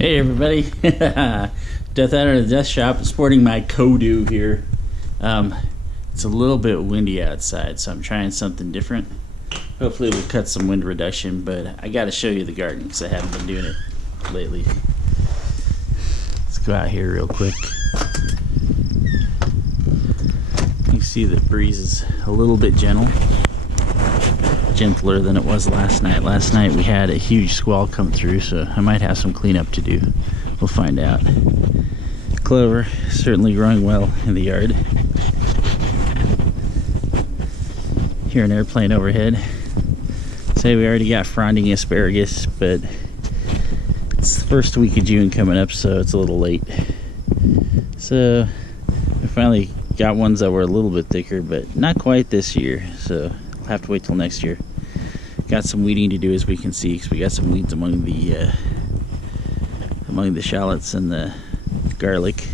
Hey everybody, dethaddr the Death Shop, sporting my Kodu here. It's a little bit windy outside, so I'm trying something different. Hopefully we'll cut some wind reduction, but I gotta show you the garden because I haven't been doing it lately. Let's go out here real quick. You see the breeze is a little bit gentler than it was last night. Last night we had a huge squall come through, so I might have some cleanup to do. We'll find out. Clover certainly growing well in the yard. Hear an airplane overhead. Say we already got fronding asparagus, but it's the first week of June coming up, so it's a little late. So I finally got ones that were a little bit thicker, but not quite this year, so I'll have to wait till next year. Got some weeding to do, as we can see, because we got some weeds among the shallots and the garlic.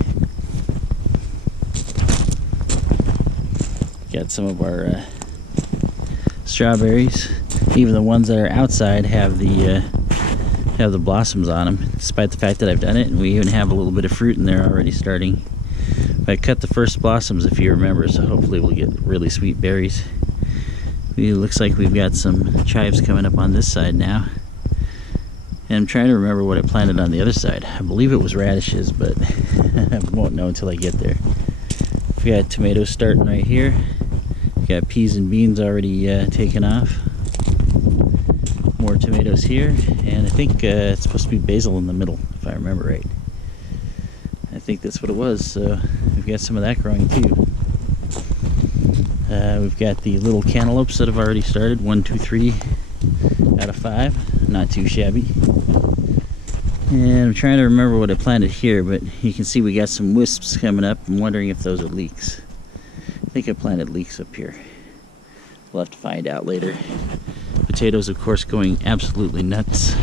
Got some of our strawberries. Even the ones that are outside have the blossoms on them, despite the fact that I've done it, and we even have a little bit of fruit in there already starting. I cut the first blossoms, if you remember, so hopefully we'll get really sweet berries. It looks like we've got some chives coming up on this side now. And I'm trying to remember what I planted on the other side. I believe it was radishes, but I won't know until I get there. We got tomatoes starting right here. We got peas and beans already taken off. More tomatoes here, and I think it's supposed to be basil in the middle, if I remember right. I think that's what it was, so we've got some of that growing too. We've got the little cantaloupes that have already started. 1, 2, 3 out of 5. Not too shabby. And I'm trying to remember what I planted here, but you can see we got some wisps coming up. I'm wondering if those are leeks. I think I planted leeks up here. We'll have to find out later. Potatoes, of course, going absolutely nuts.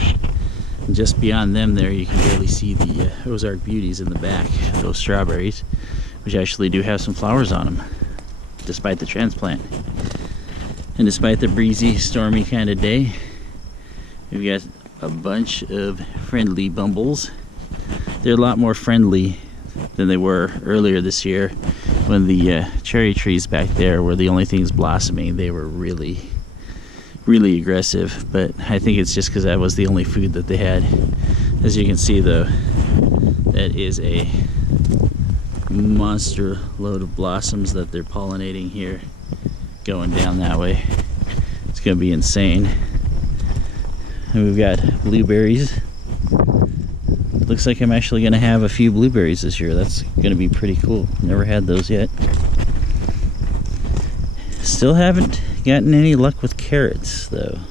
And just beyond them there, you can barely see the Ozark Beauties in the back, those strawberries, which actually do have some flowers on them, despite the transplant. And despite the breezy, stormy kind of day, we've got a bunch of friendly bumbles. They're a lot more friendly than they were earlier this year when the cherry trees back there were the only things blossoming. They were really aggressive, but I think it's just because that was the only food that they had. As you can see though, that is a monster load of blossoms that they're pollinating here, going down that way. It's gonna be insane. And we've got blueberries. Looks like I'm actually gonna have a few blueberries this year. That's gonna be pretty cool. Never had those yet. Still haven't gotten any luck with carrots though.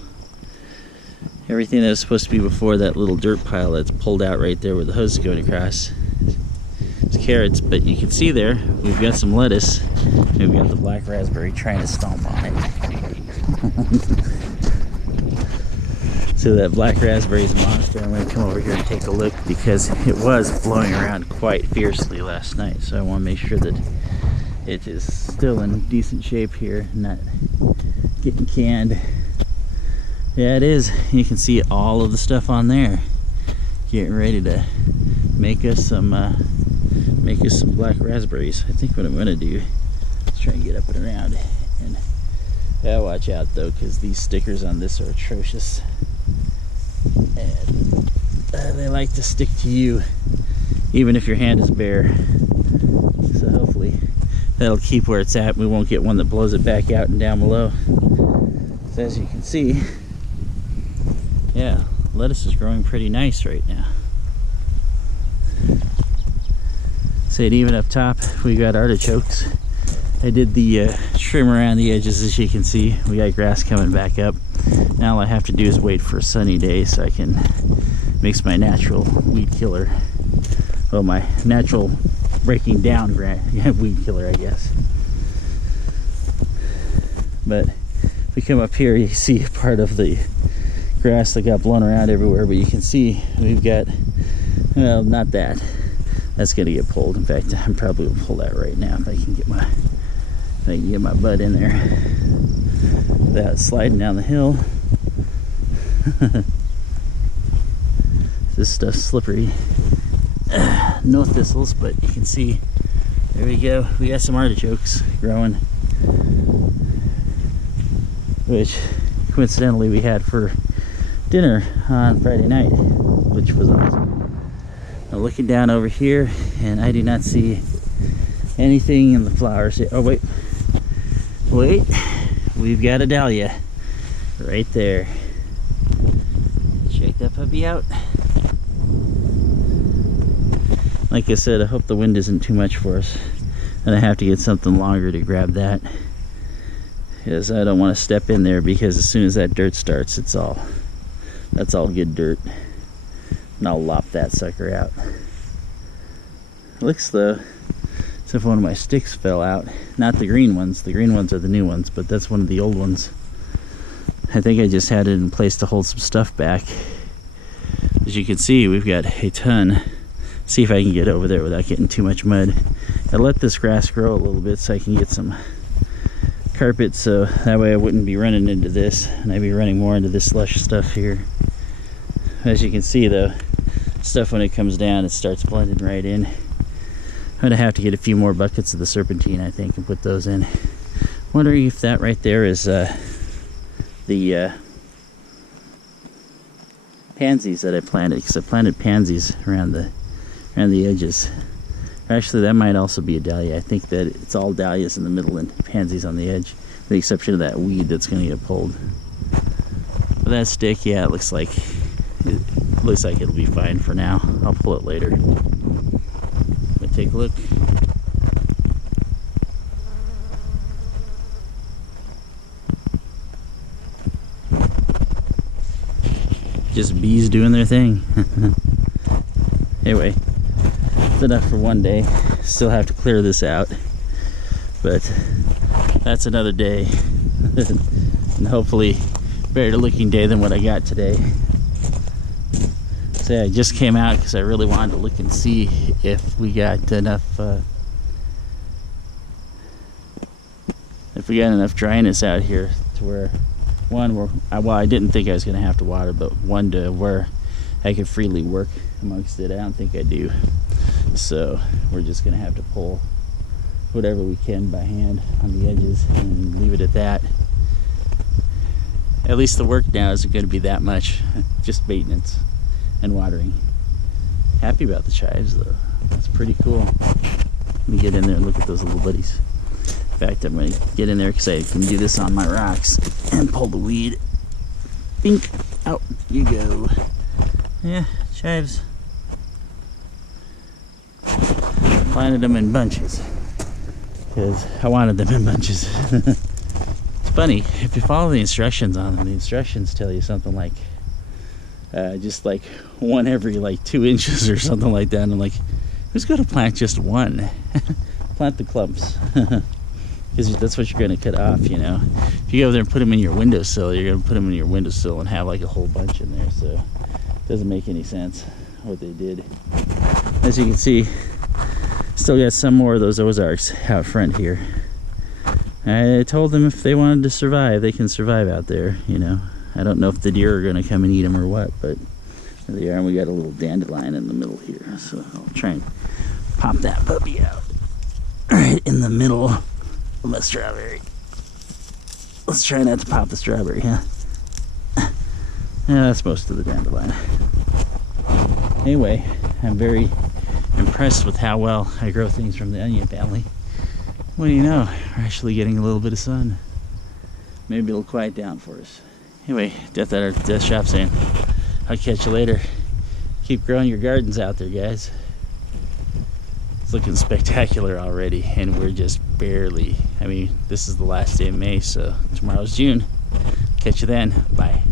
Everything that was supposed to be before that little dirt pile that's pulled out right there where the hose is going across, it's carrots, but you can see there we've got some lettuce. We've got the black raspberry trying to stomp on it. So that black raspberry is a monster. I'm going to come over here and take a look because it was blowing around quite fiercely last night, so I want to make sure that it is still in decent shape here, not getting canned. Yeah, it is. You can see all of the stuff on there. Getting ready to make us some black raspberries. I think what I'm gonna do is try and get up and around, and watch out though, because these stickers on this are atrocious, and they like to stick to you even if your hand is bare. So hopefully that'll keep where it's at. We won't get one that blows it back out and down below. So as you can see, yeah, lettuce is growing pretty nice right now. So even up top, we got artichokes. I did the trim around the edges, as you can see. We got grass coming back up. Now all I have to do is wait for a sunny day so I can mix my natural weed killer. Well, my natural breaking down weed killer, I guess. But if we come up here, you see part of the grass that got blown around everywhere, but you can see we've got, well, not that. That's gonna get pulled. In fact, I'm probably gonna pull that right now if I can get my butt in there without sliding down the hill. This stuff's slippery. No thistles, but you can see, there we go. We got some artichokes growing, which coincidentally we had for dinner on Friday night, which was awesome. Now looking down over here, and I do not see anything in the flowers here. Oh wait, we've got a dahlia right there. Check that puppy out. Like I said, I hope the wind isn't too much for us, and I have to get something longer to grab that, because I don't want to step in there, because as soon as that dirt starts, that's all good dirt, and I'll lop that sucker out. It looks though as if one of my sticks fell out. Not the green ones. The green ones are the new ones, but that's one of the old ones. I think I just had it in place to hold some stuff back. As you can see, we've got a ton. See if I can get over there without getting too much mud. I let this grass grow a little bit so I can get some carpet, so that way I wouldn't be running into this, and I'd be running more into this lush stuff here. As you can see though, stuff when it comes down, it starts blending right in. I'm gonna have to get a few more buckets of the serpentine, I think, and put those in. Wondering if that right there is the pansies that I planted, because I planted pansies around the edges. Actually, that might also be a dahlia. I think that it's all dahlias in the middle and pansies on the edge, with the exception of that weed that's going to get pulled. But that stick, yeah, it looks like it'll be fine for now. I'll pull it later. But take a look. Just bees doing their thing. Anyway, it's enough for one day. Still have to clear this out, but that's another day. And hopefully better looking day than what I got today. So I just came out because I really wanted to look and see if we got enough dryness out here to where well, I didn't think I was going to have to water, but one to where I could freely work amongst it. I don't think I do. So we're just going to have to pull whatever we can by hand on the edges and leave it at that. At least the work now isn't going to be that much, just maintenance and watering. Happy about the chives though. That's pretty cool. Let me get in there and look at those little buddies. In fact, I'm going to get in there because I can do this on my rocks and pull the weed. Bink! Out you go. Yeah, chives. Planted them in bunches because I wanted them in bunches. It's funny, if you follow the instructions on them, the instructions tell you something like just like one every like 2 inches or something like that. And I'm like, who's going to plant just one? Plant the clumps. Because that's what you're going to cut off, you know. If you go over there and put them in your windowsill, you're going to put them in your windowsill and have like a whole bunch in there. So it doesn't make any sense what they did. As you can see, still got some more of those Ozarks out front here. I told them if they wanted to survive, they can survive out there, you know. I don't know if the deer are going to come and eat them or what, but there they are. And we got a little dandelion in the middle here. So I'll try and pop that puppy out right in the middle of my strawberry. Let's try not to pop the strawberry, huh? Yeah, that's most of the dandelion. Anyway, I'm very impressed with how well I grow things from the onion family. What do you know? We're actually getting a little bit of sun. Maybe it'll quiet down for us. Anyway, Death Shop saying, I'll catch you later. Keep growing your gardens out there, guys. It's looking spectacular already, and we're just barely, I mean, this is the last day of May, so tomorrow's June. Catch you then. Bye.